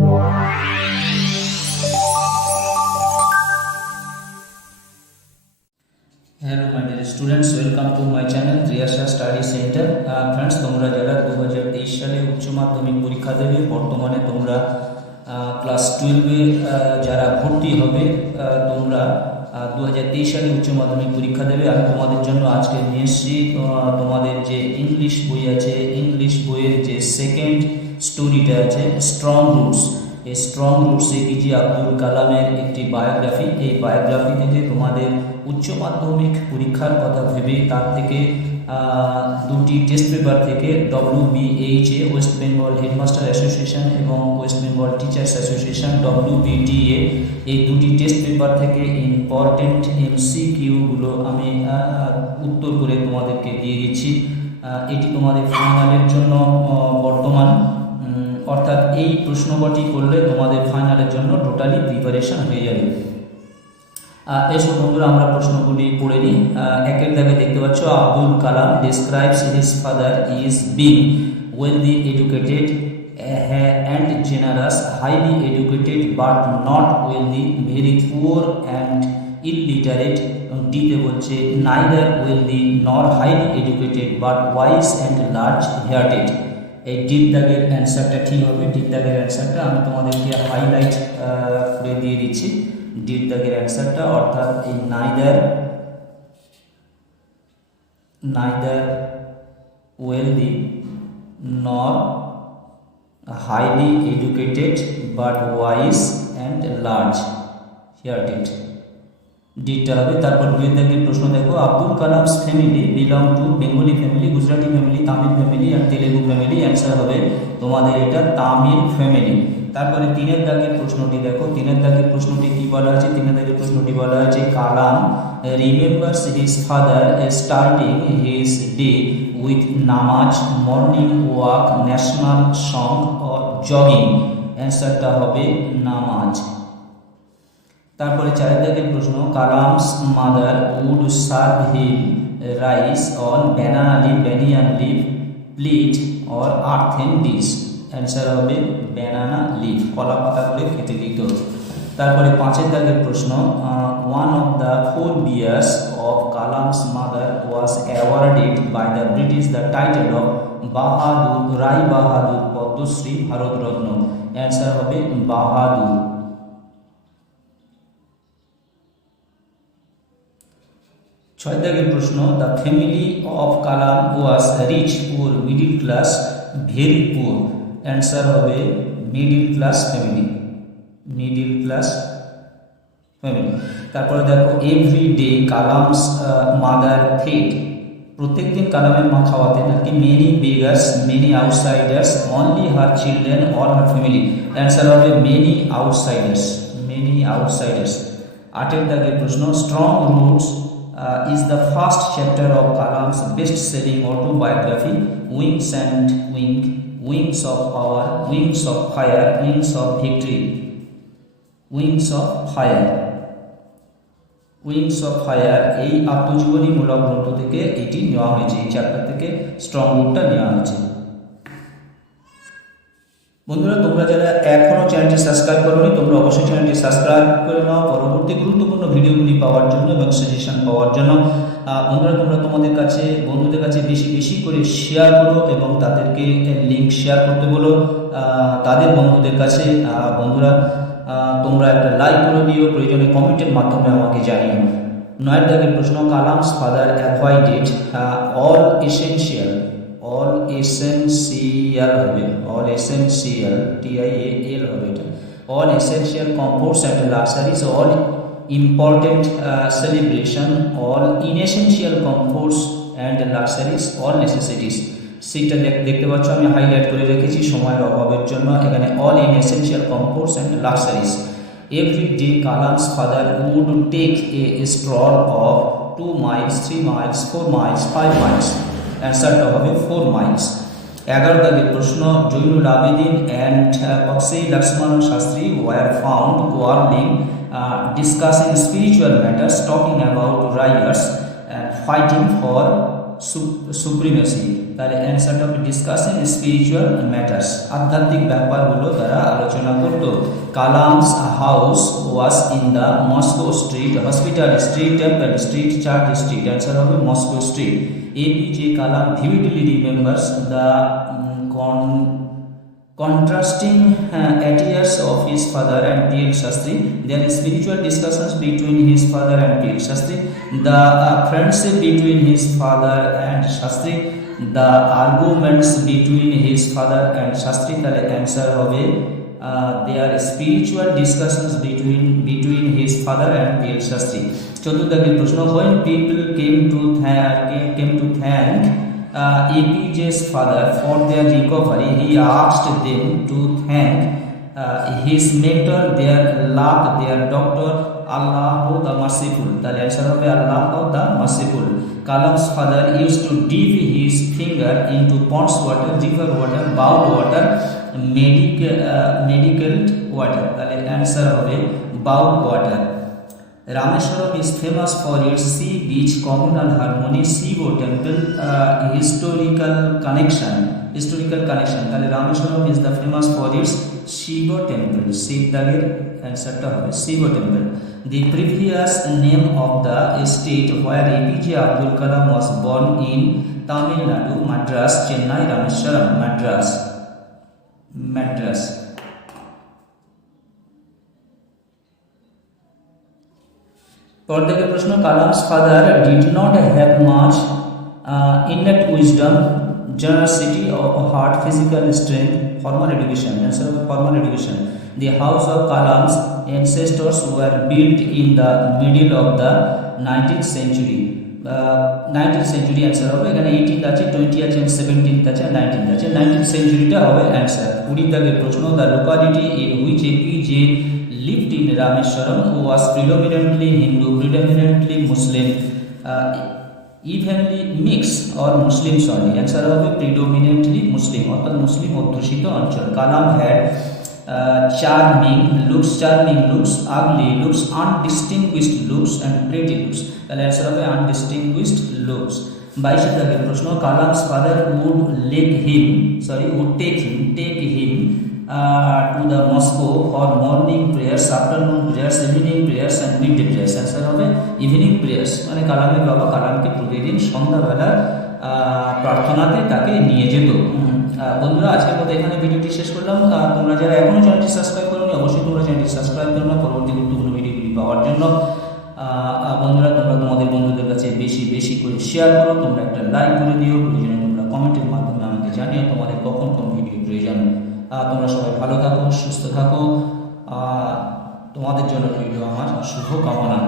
Hello my dear students, welcome to my channel Riyasa study centre. Friends, তোমরা যারা 2023 সালে উচ্চ মাধ্যমিক পরীক্ষা দেবে, বর্তমানে তোমরা ক্লাস 12-এ যারা ভর্তি হবে, তোমরা 2023 সালে উচ্চ মাধ্যমিক পরীক্ষা দেবে। আমি তোমাদের জন্য আজকে নিয়ে এসেছি তোমাদের যে ইংলিশ বই আছে, ইংলিশ বইয়ের যে সেকেন্ড স্টোরিটা আছে স্ট্রং রুটস। এই স্ট্রং রুটস এপিজে আব্দুল কালামের একটি বায়োগ্রাফি। এই বায়োগ্রাফি থেকে তোমাদের উচ্চ মাধ্যমিক পরীক্ষার কথা ভেবে তার থেকে দুটি টেস্ট পেপার থেকে WBHA West Bengal headmaster association এবং West Bengal teachers association WBTA, এই দুটি টেস্ট পেপার থেকে ইম্পর্টেন্ট MCQগুলো আমি উত্তর করে তোমাদেরকে দিয়ে দিচ্ছি। এটি তোমাদের ফাইনালের জন্য বর্তমান, অর্থাৎ এই প্রশ্নটি করলে তোমাদের ফাইনালের জন্য টোটালি প্রিপারেশন হয়ে যাবে। এসব বন্ধুরা আমরা প্রশ্নগুলি পড়ে নিই। একের দাগে দেখতে পাচ্ছ, Abdul Kalam describes his father is being wealthy educated and generous, highly educated but not wealthy, very poor and illiterate. ডিতে বলছে neither wealthy nor highly educated but wise and large-hearted। এই ডির দাগের অ্যান্সারটা ঠিক হবে। ডির দাগের অ্যান্সারটা আমি তোমাদেরকে হাইলাইট করে দিয়ে দিচ্ছি। ডির দাগের অ্যান্সারটা অর্থাৎ এই neither wealthy nor highly educated but wise and large-hearted, ডিটা হবে। তারপর দুই দাগের প্রশ্ন দেখো, Abdul Kalam's family belong to Bengali family, Gujarati family, Tamil family আর তেলেগু ফ্যামিলি। অ্যান্সার হবে তোমাদের এটা তামিল ফ্যামিলি। তারপরে তিনের দাগের প্রশ্নটি দেখো, তিনের দাগের প্রশ্নটি কি বলা আছে? তিনের দাগের প্রশ্নটি বলা হয়েছে, Kalam remembers his father starting his day with নামাজ, morning walk, national song or jogging. অ্যান্সারটা হবে নামাজ। তারপরে চারের দাগের প্রশ্ন, Kalam's mother would serve him rice on banana leaf, banyan leaf, plate or earthen dish. Answer হবে ব্যানানা লিভ, কলা পাতা করে খেতে দিত। তারপরে পাঁচের দাগের প্রশ্ন, one of the 4 bears of Kalam's mother was awarded by the British the title of Bahadur, Rai Bahadur, Padma Shri, Bharat Ratna. Answer হবে বাহাদুর। ছয় দাগের প্রশ্ন, the family of Kalam was rich, poor, middle class, very poor. Answer হবে middle class family, middle class family. তারপরে দেখো, every day Kalam's mother fed, প্রত্যেকদিন কালামের মা খাওয়াতেন আর কি, many beggars, many outsiders, only her children or her family. Answer হবে মেনি আউটসাইডার্স, মেনি আউটসাইডার্স। আটের দাগের প্রশ্ন, strong roots is the first chapter of Kalam's best-selling autobiography, Wings and Wings, Wings of Power, Wings of Fire, Wings of Victory, Wings of Fire, Wings of Fire। এই আত্মজীবনীমূলক গ্রন্থ থেকে এটি নেওয়া হয়েছে, এই চ্যাপ্টার থেকে স্ট্রং রুটটা নেওয়া হয়েছে। বন্ধুরা, তোমরা যারা এখনও চ্যানেলটি সাবস্ক্রাইব করোনি, তোমরা অবশ্যই চ্যানেলটি সাবস্ক্রাইব করে নাও পরবর্তী গুরুত্বপূর্ণ ভিডিওগুলি পাওয়ার জন্য এবং সাজেশন পাওয়ার জন্য। বন্ধুরা, তোমরা তোমাদের কাছে বন্ধুদের কাছে বেশি বেশি করে শেয়ার করো এবং তাদেরকে লিঙ্ক শেয়ার করতে বলো তাদের বন্ধুদের কাছে। বন্ধুরা, তোমরা একটা লাইক করে দিও, প্রয়োজনে কমেন্টের মাধ্যমে আমাকে জানিও। নয়ের দাগের প্রশ্ন, Kalam's father avoided all essential, all essential হবে, অল এসেনশিয়াল, TIAL হবে এটা, all essential comforts and luxuries, all important celebration, all inessential comforts and luxuries, all necessities. সেইটা দেখতে পাচ্ছ আমি হাইলাইট করে রেখেছি সময়ের অভাবের জন্য। এখানে all inessential comforts and luxuries. Every day Kalam's father would take a stroll of 2 miles, 3 miles, 4 miles, 5 miles। অ্যান্সারটা হবে 4 miles। 11 দাগের প্রশ্ন, জৈনুল আবেদিন অ্যান্ড অক্সেই Lakshmana Sastri were found quarreling, discussing spiritual matters, talking about writers and fighting for supremacy. তাহলে অ্যান্সারটা হবে discussing spiritual matters, আধ্যাত্মিক ব্যাপারগুলো তারা আলোচনা করত। Kalam's house was in the Moscow street, hospital street, temple street, church street. Answer হবে Moscow street. APJ Kalam vividly remembers the contrasting attires of his father and P.L. Shastri. There are spiritual discussions between his father and P.L. Shastri. The friendship between his father and Shastri. The arguments between his father and Shastri. তাহলে answer হবে there are spiritual discussions between his father and P.L. Shastri. চতুর্থ প্রশ্ন, when people came to thank APJ's father for their recovery, he asked them to thank his mentor, their luck, their doctor, Allah the Merciful. The answer হবে Allah the Merciful. Kalam's father used to dip his finger into ponds water, river water, bowl water, medical water. The answer হবে bowl water. Rameshwaram is famous for its sea beach, communal harmony, Shiva temple, historical connection. তাহলে Rameshwaram is the famous for its Shiva temple. Siddhagir answer টা হবে Shiva temple. The previous name of the state where APJ Abdul Kalam was born in Tamil Nadu, Madras, Chennai, Rameshwaram, Madras. পরবর্তী প্রশ্ন, Kalam's father did not have much innate wisdom, generosity of heart, physical strength, formal education. Answer of formal education. The house of Kalam's ancestors were built in the middle of the 19th century. 19th century answer হবে, এখানে 18th আছে, 20 আছে, 17th আছে, 19th আছে, 19th centuryটা হবে answer. 20 প্রশ্ন, the locality in which APJ lived in Rameshwaram was predominantly Hindu, predominantly Muslim, evenly mixed or Muslims only. Answer হবে predominantly Muslim, অর্থাৎ মুসলিম অধ্যুষিত অঞ্চল. Kalam had charming looks, ugly looks, undistinguished looks and pretty looks. তাহলে answer হবে undistinguished looks. 22 প্রশ্ন, Kalam's father would take him to the Moscow for morning prayers, afternoon prayers, evening prayers and midday prayers. Answer হবে evening prayers. মানে কালামের বাবা কালামকে প্রতিদিন সন্ধ্যাবেলা প্রার্থনাতে তাকে নিয়ে যেত। বন্ধুরা, আজকের মতো এখানে ভিডিওটি শেষ করলাম। তোমরা যারা এখনো চ্যানেলটি সাবস্ক্রাইব করোনি, অবশ্যই তোমরা চ্যানেলটি সাবস্ক্রাইব করো পরবর্তী গুরুত্বপূর্ণ ভিডিওগুলি পাওয়ার জন্য। বন্ধুরা, তোমরা তোমাদের বন্ধুদের কাছে বেশি করে শেয়ার করো, তোমরা একটা লাইক করে দিও, প্রয়োজনে তোমরা কমেন্টের মাধ্যমে আমাকে জানিও তোমাদের কখন কোন ভিডিও প্রয়োজন। তোমরা সবাই ভালো থাকো, সুস্থ থাকো, তোমাদের জন্য রইল আমার শুভ কামনা।